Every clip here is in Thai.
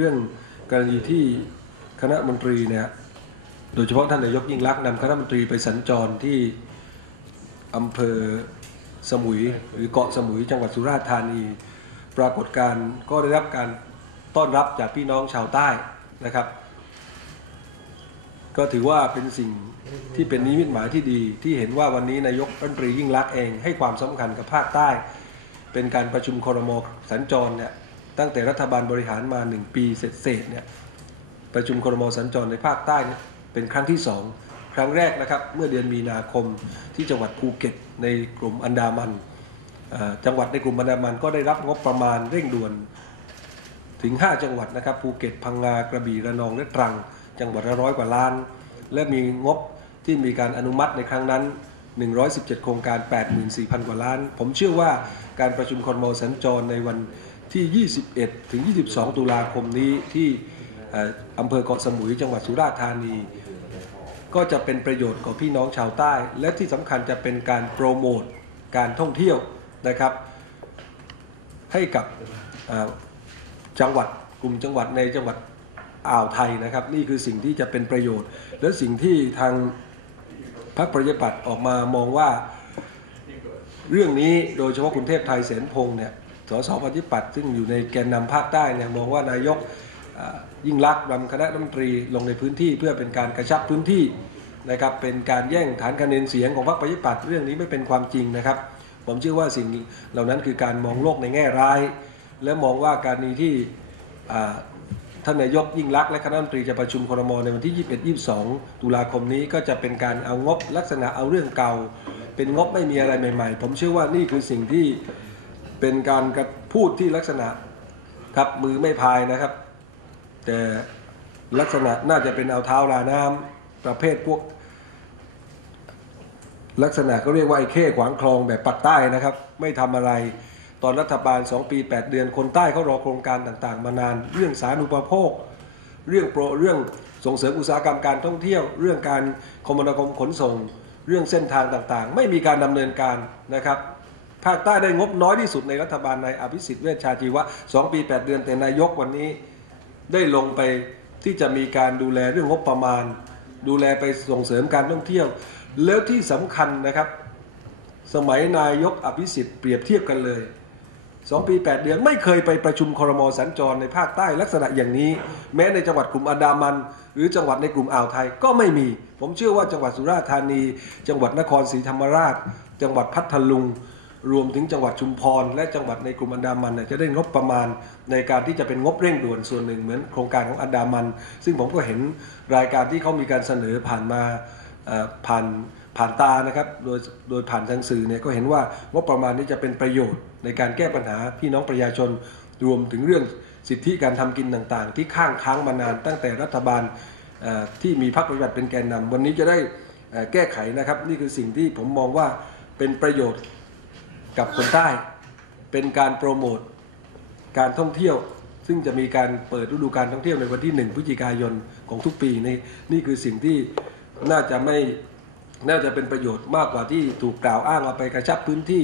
เรื่องกรณีที่คณะมนตรีเนี่ยโดยเฉพาะท่านนายกยิ่งรักษณ์นำคณะมนตรีไปสัญจรที่อำเภอสมุยหรือเกาะสมุยจังหวัดสุราษฎร์ธานี ปรากฏการก็ได้รับการต้อนรับจากพี่น้องชาวใต้นะครับ ก็ถือว่าเป็นสิ่งที่เป็นนิมิตหมายที่ดี ที่เห็นว่าวันนี้นายกรัฐมนตรียิ่งรักษณ์เอง ให้ความสำคัญกับภาคใต้ เป็นการประชุมครมสัญจรเนี่ย ตั้งแต่รัฐบาลบริหารมา 1 ปีเศษๆเนี่ยประชุมครมสัญจรในภาคใต้เนี่ยเป็นครั้งที่ 2 ครั้งแรกนะครับ เมื่อเดือนมีนาคมที่จังหวัดภูเก็ต ในกลุ่มอันดามันจังหวัดในกลุ่มอันดามันก็ได้รับงบประมาณเร่งด่วนถึง 5 จังหวัดนะครับภูเก็ตพังงากระบี่ระนองและตรัง จังหวัดละร้อยกว่าล้าน และมีงบที่มีการอนุมัติในครั้งนั้น 117 โครงการ 84,000 กว่าล้าน ผมเชื่อว่าการประชุมคอนโมสัญจรในวัน ที่ 21 ถึง 22 ตุลาคมนี้ที่อำเภอเกาะสมุยจังหวัดสุราษฎร์ธานี ก็จะเป็นประโยชน์กับพี่น้องชาวใต้ และที่สำคัญจะเป็นการโปรโมทการท่องเที่ยวนะครับ ให้กับจังหวัดกลุ่มจังหวัดในจังหวัดอ่าวไทยนะครับ นี่คือสิ่งที่จะเป็นประโยชน์ และสิ่งที่ทางพรรคประชาธิปัตย์ออกมามองว่า เรื่องนี้โดยเฉพาะคุณเทพไทยเสนพงษ์เนี่ย สสประชาธิปัตย์ซึ่งอยู่ในแกนนำภาคใต้เนี่ยมองว่านายกยิ่งรักษณ์นำคณะรัฐมนตรีลงในพื้นที่เพื่อเป็นการกระชับพื้นที่นะครับเป็นการแย่งฐานคะแนนเสียงของพรรคประชาธิปัตย์เรื่องนี้ไม่เป็นความจริงนะครับ ผมเชื่อว่าสิ่งเหล่านั้นคือการมองโลกในแง่ร้าย และมองว่าการนี้ที่ท่านนายกยิ่งรักษณ์และคณะรัฐมนตรีจะประชุมครมในวันที่ 21 22 ตุลาคมนี้ก็จะเป็นการเอางบลักษณะเอาเรื่องเก่า เป็นงบไม่มีอะไรใหม่ ๆ ผมเชื่อว่านี่คือสิ่งที่ เป็นการกพูดที่ลักษณะครับมือไม่พายนะครับ แต่ลักษณะน่าจะเป็นเอาเท้าลาน้ำประเภทพวก ลักษณะก็เรียกว่าไอ้เข้ขวางคลองแบบปักใต้นะครับ ไม่ทำอะไรตอนรัฐบาล 2 ปี 8 เดือนคนใต้เขารอโครงการต่างๆ มานาน เรื่องสาธารณูปโภค เรื่องโปรเรื่องส่งเสริมอุตสาหกรรมการท่องเที่ยว เรื่องการคมนาคมขนส่ง เรื่องเส้นทางต่างๆ ไม่มีการดำเนินการนะครับ ภาคใต้ได้งบน้อยที่สุดในรัฐบาลนายอภิสิทธิ์เวชชาชีวะ 2 ปี 8 เดือนแต่นายกวันนี้ได้ลงไปที่จะมีการดูแลเรื่องงบประมาณ ดูแลไปส่งเสริมการท่องเที่ยว แล้วที่สำคัญนะครับ สมัยนายกอภิสิทธิ์เปรียบเทียบกันเลย2ปี8เดือนไม่เคยไปประชุมคอรมอสัญจรในภาคใต้ลักษณะอย่างนี้ แม้ในจังหวัดกลุ่มอันดามัน หรือจังหวัดในกลุ่มอ่าวไทยก็ไม่มี ผมเชื่อว่าจังหวัดสุราษฎร์ธานี จังหวัดนครศรีธรรมราช จังหวัดพัทลุง รวมถึงจังหวัดชุมพร และจังหวัดในกลุ่มอันดามันเนี่ยจะได้งบประมาณในการที่จะเป็นงบเร่งด่วนส่วนหนึ่งเหมือนโครงการของอันดามัน ซึ่งผมก็เห็นรายการที่เขามีการเสนอผ่านมาผ่านผ่านตานะครับโดยโดยผ่านทางสื่อเนี่ยก็เห็นว่างบประมาณนี้จะเป็นประโยชน์ในการแก้ปัญหาพี่น้องประชาชนรวมถึงเรื่องสิทธิการทำกินต่างๆ ที่ข้างค้างมานานตั้งแต่รัฐบาลที่มีพรรคปฏิบัติเป็นแกนนำวันนี้จะได้แก้ไขนะครับ นี่คือสิ่งที่ผมมองว่าเป็นประโยชน์ กับคนใต้ เป็นการโปรโมทการท่องเที่ยว ซึ่งจะมีการเปิดฤดูการท่องเที่ยวในวันที่ 1พฤศจิกายนของทุกปีนี่นี่คือสิ่งที่น่าจะไม่น่าจะเป็นประโยชน์มากกว่าที่ถูกกล่าวอ้างเอาไปกระชับพื้นที่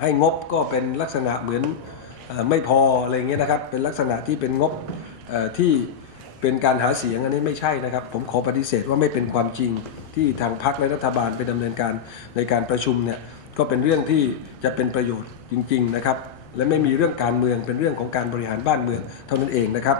ให้งบก็เป็นลักษณะเหมือนไม่พออะไรเงี้ยนะครับ เป็นลักษณะที่เป็นงบที่เป็นการหาเสียงอันนี้ไม่ใช่นะครับ ผมขอปฏิเสธว่าไม่เป็นความจริงที่ทางพรรคและรัฐบาลไปดำเนินการในการประชุมเนี่ย ก็เป็นเรื่องที่จะเป็นประโยชน์จริงๆนะครับ และไม่มีเรื่องการเมืองเป็นเรื่องของการบริหารบ้านเมืองเท่านั้นเองนะครับ